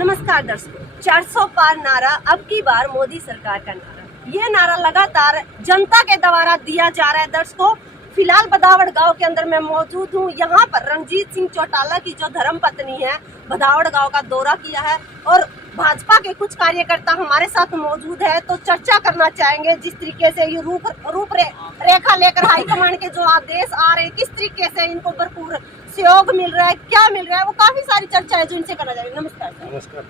नमस्कार दर्शकों, 400 पार नारा अब की बार मोदी सरकार का नारा। ये नारा लगातार जनता के द्वारा दिया जा रहा है। दर्शकों, फिलहाल बदावड़ गांव के अंदर मैं मौजूद हूँ। यहाँ पर रणजीत सिंह चौटाला की जो धर्मपत्नी है, बदावड़ गांव का दौरा किया है और भाजपा के कुछ कार्यकर्ता हमारे साथ मौजूद है। तो चर्चा करना चाहेंगे जिस तरीके से ये रेखा लेकर हाईकमांड के जो आदेश आ रहे हैं, किस तरीके से इनको भरपूर सहयोग मिल रहा है, क्या मिल रहा है, वो काफी सारी चर्चा है जो इनसे करना चाहिए। नमस्कार सर। नमस्कार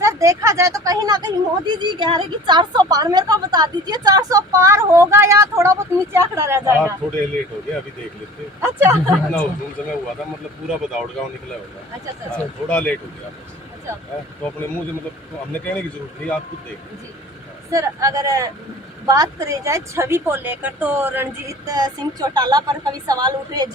सर, देखा जाए तो कहीं ना कहीं मोदी जी कह रहे कि 400 पार, मेरे को बता दीजिए 400 पार होगा या थोड़ा बहुत नीचे आंकड़ा रह जाएगा? थोड़े लेट हो गए, अभी देख लेते हैं। अच्छा इतना हुजूम समय हुआ था, मतलब पूरा बदावड़ गाँव निकला होगा। अच्छा सर, थोड़ा लेट हो गया। अच्छा तो अपने मुंह से मतलब तो हमने कहने की जरूरत नहीं, आप खुद देख जी। सर, अगर बात करी जाए छवि को लेकर तो रणजीत सिंह चौटाला पर कभी सवाल उठ रहे हैं।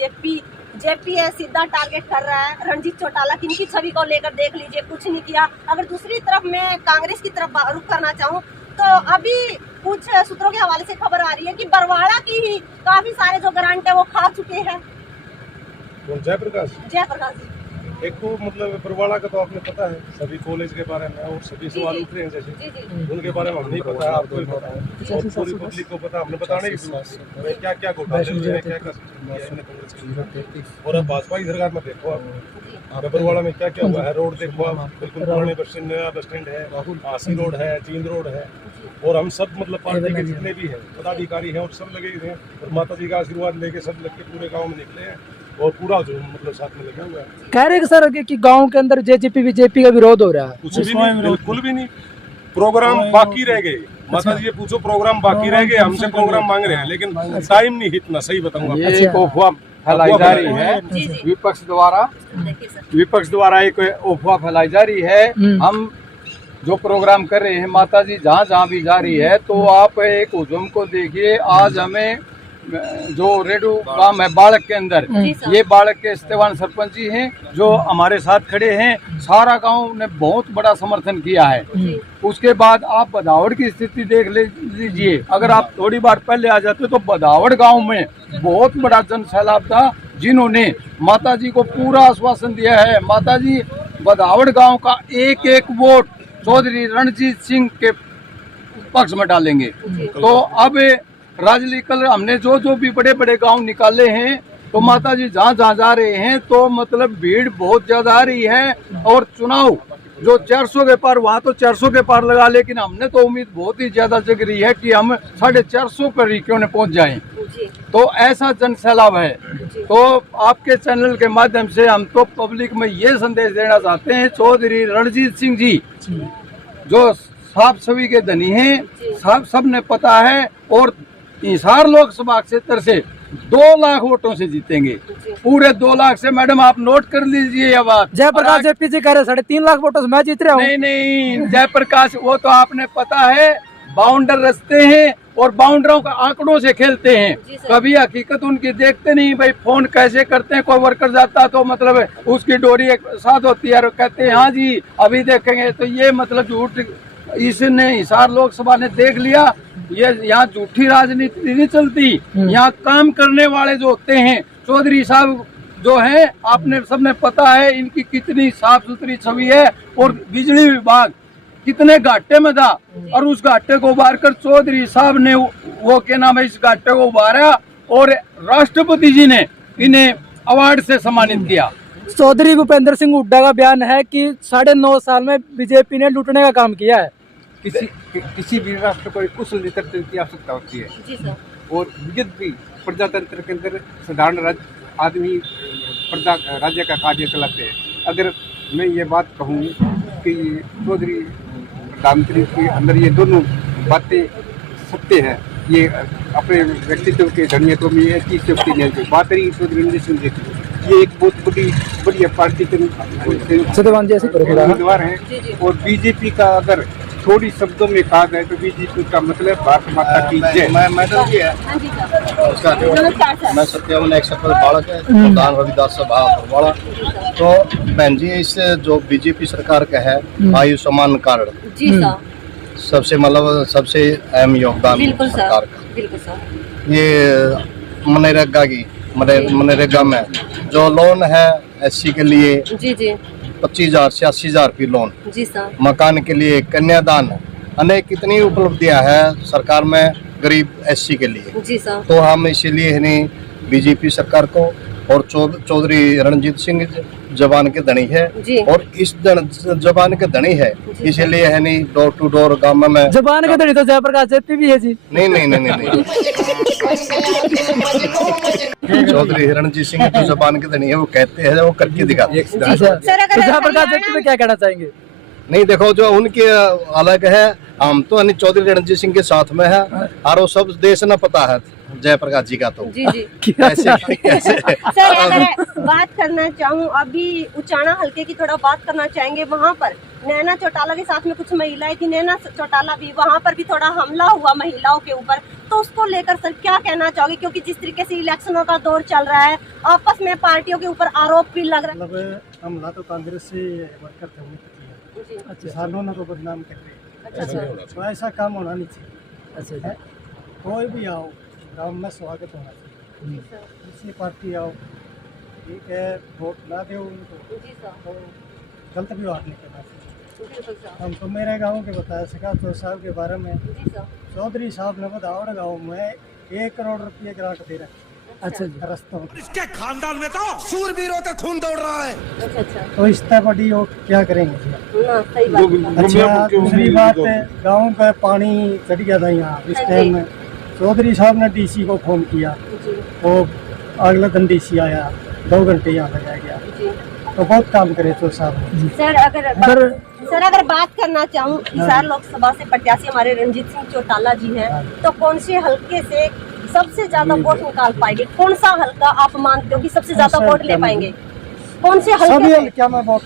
जेपी सीधा टारगेट कर रहा है रणजीत चौटाला की। इनकी छवि को लेकर देख लीजिए, कुछ नहीं किया। अगर दूसरी तरफ मैं कांग्रेस की तरफ रुख करना चाहूँ तो अभी कुछ सूत्रों के हवाले से खबर आ रही है कि बरवाड़ा की ही काफी सारे जो ग्रांट है वो खा चुके हैं। जयप्रकाश जी। एक तो मतलब बरवाड़ा का तो आपने पता है, सभी कॉलेज के बारे में और सभी सवाल उठ रहे हैं जैसे जी। उनके बारे में हम नहीं पता है, आपको भी पता है और पूरी पब्लिक को पता। हमने बताने की जरूरत है क्या क्या घोटाले हुए हैं, क्या क्या और अब भाजपा की सरकार में देखो आप बरवाड़ा में क्या क्या हुआ है। रोड देखो आप, बिल्कुल पुराने बस स्टैंड, नया बस स्टैंड है, आसी रोड है, चीन रोड है और हम सब मतलब पार्टी के जितने भी हैं पदाधिकारी हैं और सब लगे हुए हैं और माता जी का आशीर्वाद लेके सब लग के पूरे गाँव में निकले हैं और पूरा जो मतलब साथ में लगा हुआ है। कह रहे सर कि गांव के अंदर जेजेपी बीजेपी का विरोध हो रहा है। कुछ भी नहीं, बिल्कुल भी नहीं। प्रोग्राम बाकी रह गए। माता जी ये पूछो, प्रोग्राम बाकी रह गए, हमसे प्रोग्राम मांग रहे हैं लेकिन टाइम नहीं इतना, सही बताऊंगा। ये एक अफवाह फैलाई जा रही है विपक्ष द्वारा एक अफवाह फैलाई जा रही है। हम जो प्रोग्राम कर रहे हैं, माता जी जहाँ जहाँ भी जा रही है तो आप एक हुजूम को देखिए। आज हमें जो रेडू गांव है बालक के अंदर, ये बालक के इस्तेवान सरपंच जी हैं जो हमारे साथ खड़े हैं। सारा गांव ने बहुत बड़ा समर्थन किया है। उसके बाद आप बदावड़ की स्थिति देख लीजिए। अगर आप थोड़ी बार पहले आ जाते तो बदावड़ गांव में बहुत बड़ा जन सैलाब था जिन्होंने माता जी को पूरा आश्वासन दिया है। माता जी बदावड़ गाँव का एक एक वोट चौधरी रणजीत सिंह के पक्ष में डालेंगे। तो अब राजलीकल हमने जो भी बड़े बड़े गांव निकाले हैं तो माता जी जहाँ जहाँ जा रहे हैं तो मतलब भीड़ बहुत ज्यादा आ रही है। और चुनाव जो 400 के पार, वहाँ तो 400 के पार लगा, लेकिन हमने तो उम्मीद बहुत ही ज्यादा जग रही है कि हम 450 पर ही क्यों न पहुँच जाएं। तो ऐसा जन सैलाब है। तो आपके चैनल के माध्यम से हम तो पब्लिक में ये संदेश देना चाहते हैं, चौधरी रणजीत सिंह जी जो साफ छवि के धनी हैं, सबने पता है और हिसार लोकसभा क्षेत्र से 2 लाख वोटों से जीतेंगे। पूरे 2 लाख से। मैडम आप नोट कर लीजिए ये बात। जयप्रकाश जेपी जी कह रहे 3.5 लाख वोटों से मैं जीत रहा हूँ। नहीं, जयप्रकाश वो तो आपने पता है बाउंडर रचते हैं और बाउंडरों का आंकड़ों से खेलते हैं, कभी हकीकत उनकी देखते नहीं। भाई फोन कैसे करते हैं, कोई वर्कर जाता तो मतलब उसकी डोरी एक साथ होती है और कहते हैं हाँ जी अभी देखेंगे। तो ये मतलब झूठ इसने हिसार लोकसभा ने देख लिया। ये यहाँ झूठी राजनीति नहीं चलती। यहाँ काम करने वाले जो होते हैं, चौधरी साहब जो हैं, आपने सबने पता है इनकी कितनी साफ सुथरी छवि है। और बिजली विभाग कितने घाटे में था और उस घाटे को उबार कर चौधरी साहब ने वो क्या नाम है, इस घाटे को उबारा और राष्ट्रपति जी ने इन्हें अवार्ड से सम्मानित किया। चौधरी भूपेंद्र सिंह हुड्डा का बयान है कि 9.5 साल में बीजेपी ने लूटने का काम किया है। किसी भी राष्ट्र को कुशल नेतृत्व की आवश्यकता होती है जी सर। और विगत भी प्रजातंत्र के अंदर साधारण आदमी राज्य का कार्य चलाते हैं। अगर मैं ये बात कहूँ कि चौधरी प्रधानमंत्री के अंदर ये दोनों बातें सत्य है, ये अपने व्यक्तित्व के धन्यत्व में ये चीज से बात रही चौधरी रणजीत सिंह जी, ये एक बहुत बड़ी पार्टी के उम्मीदवार हैं। और बीजेपी का अगर थोड़ी शब्दों में कहा जाए तो बीजेपी का मतलब भारत माता की जय। मैडम जी है, मैं सत्यावन एक सफल बालक है, प्रधान रविदास सभा बरवाड़ा। तो बहन जी इस जो बीजेपी सरकार का है आयुष्मान कार्ड सबसे मतलब सबसे अहम योगदान सरकार का। ये मनरेगा में जो लोन है SC के लिए 25,000 से 80,000 की लोन, जी सर। मकान के लिए कन्यादान, अनेक कितनी उपलब्धियां हैं सरकार में गरीब एससी के लिए। जी सर। तो हम इसीलिए है नहीं बीजेपी सरकार को, और चौधरी रणजीत सिंह जवान के धनी है जी। और इस जवान के धनी है, इसीलिए है नहीं डोर टू डोर गाँव में जबान के धनी तो जयप्रकाश जेपी भी है जी। नहीं नहीं नहीं नहीं, नहीं। चौधरी रणजीत सिंह जो जबान के धनी है वो कहते हैं, वो करके दिखाते हैं। जयप्रकाश जेपी पे क्या कहना चाहेंगे? नहीं देखो, जो उनके अलग है, हम तो अन्य चौधरी रणजीत सिंह के साथ में है, और वो सब देश न पता है जयप्रकाश जी का। तो जी जी। कैसे कैसे सर अगर बात करना चाहूँ अभी उचाना हल्के की थोड़ा बात करना चाहेंगे, वहाँ पर नैना चौटाला के साथ में कुछ महिलाएं थी, नैना चौटाला भी, वहाँ पर भी थोड़ा हमला हुआ महिलाओं के ऊपर, तो उसको लेकर सर क्या कहना चाहोगे? क्योंकि जिस तरीके से इलेक्शनों का दौर चल रहा है, आपस में पार्टियों के ऊपर आरोप भी लग रहा मतलब हमला तो कांग्रेस से वर्कर थे, उन्होंने किया। है। जी। किसानों ने तो बदनाम कर दिया। अच्छा। तो ऐसा काम होना नहीं चाहिए। अच्छा है? कोई भी आओ गांव में स्वागत होना चाहिए, किसी पार्टी आओ, ठीक है, वोट ना दो उनको जी सर। तो गलत व्यवहार नहीं करना चाहिए। बिल्कुल सर। हम तो मेरे गांव के बता सका तो साहब के बारे में, जी सर। चौधरी साहब ने बताओ गाँव में 1 करोड़ रुपये ग्रांट दे रखे अच्छा जी। रस्तों में। इसके खानदान में तो सूरवीरों का खून दौड़ रहा है। अच्छा अच्छा। तो इस तरह बड़ी वो क्या करेंगे जी? ना सही बात है। अच्छा, दूसरी बात गांव का पानी चढ़ गया था यहाँ इस टाइम में, चौधरी साहब ने डीसी को फोन किया, जी वो अगला दिन डीसी आया, 2 घंटे यहाँ लगाया गया, जी। तो बहुत काम करे चौधरी साहब। सर अगर बात करना चाहूँ, हिसार लोकसभा से प्रत्याशी हमारे रणजीत सिंह चौटाला जी हैं, तो कौन से हल्के से सबसे ज्यादा वोट निकाल पाएंगे? कौन सा हल्का आप मानते हो कि सबसे ज्यादा वोट ले पाएंगे? कौन से सभी हल्के से? हल्किया में बहुत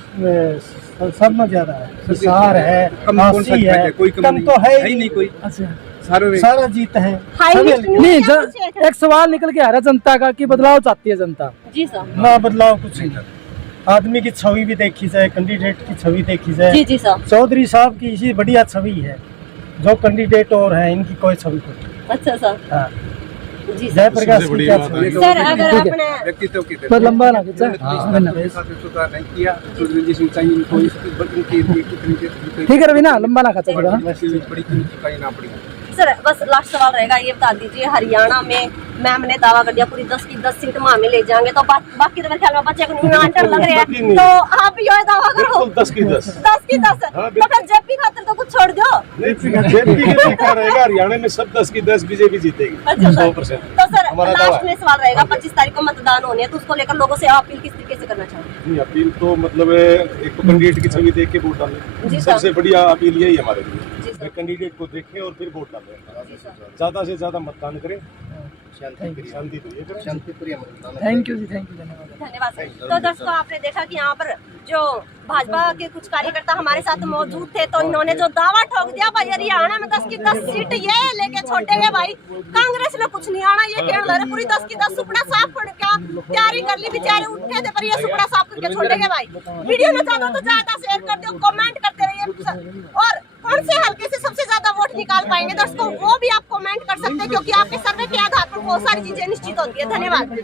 सब में ज्यादा है, हिसार है, काशी है, कम तो है ही नहीं कोई। अच्छा सारा जीत है। हाई सभी लिस्ट हल्के। में नहीं, क्या कुछ है? एक सवाल निकल के आ रहा है जनता का कि बदलाव चाहती है जनता। जी सर। ना बदलाव कुछ नहीं, आदमी की छवि भी देखी जाए, कैंडिडेट की छवि देखी जी जाए। जी सर। चौधरी साहब की इसी बढ़िया छवि है, जो कैंडिडेट और है इनकी कोई छवि नहीं। अच्छा सर। हाँ। जी सर। जयप्रकाश की क्या छवि? सर अगर ठीक है। अपने व्यक्तित्व की पर लंबा ना खींचा। सुधार नहीं किया तो रणजीत सिंह चाहिए इनको ठीक है रवीना, लंबा ना खींचा थोड़ा। बड़ी कीमत चुकाई ना पड़ी। सर बस लास्ट सवाल रहेगा, ये बता दीजिए हरियाणा में मैम ने दावा कर दिया पूरी 10 की 10 सीट में ले जाएंगे, तो बाकी तो मेरे ख्याल में बच्चे को निरंतर लग रहे हैं, तो आप भी ये दावा करो 10 की 10। 10 की 10। तो फिर जेपी खातिर तो कुछ छोड़ दो। जेपी के लिखा रहेगा, हरियाणा में सब 10 की 10 बीजेपी जीतेगी। अच्छा सर। 100%। तो सर हमारा दावा लास्ट है। में सवाल रहेगा, 25 तारीख को मतदान होने है, तो उसको लेकर लोगों से अपील किस तरीके से करना चाहोगे? नहीं, अपील तो मतलब एक तो कैंडिडेट की छवि देख के वोट जी डालें, सर। सबसे बढ़िया अपील यही हमारे जी लिए, सर। कैंडिडेट को देखें और फिर वोट डालें, जी सर। ज्यादा से ज्यादा मतदान करें, शांतिप्रिय शांति मतदान। Thank you ji, thank you, धन्यवाद। धन्यवाद सर। तो दर्शकों आपने देखा कि यहाँ पर जो भाजपा के कुछ कार्यकर्ता हमारे साथ मौजूद थे, तो इन्होंने जो दावा ठोक दिया भाई हरियाणा में 10 की 10 सीट ये लेके छोड़ेंगे भाई, कांग्रेस में कुछ नहीं आना, ये कह रहे पूरी 10 की 10 सुपड़ा साफ कर क्या तैयारी कर ली, बेचारे उठे थे पर ये सुपड़ा साफ करके छोड़ेंगे भाई। वीडियो में ज्यादा तो ज्यादा शेयर कर दो, कमेंट करते रहिए, और कौन से हल्के से सबसे ज्यादा वोट निकाल पाएंगे दर्शकों वो भी आप कमेंट कर सकते हैं, क्योंकि आपके सर्वे के आधार पर बहुत सारी चीजें निश्चित होती है। धन्यवाद।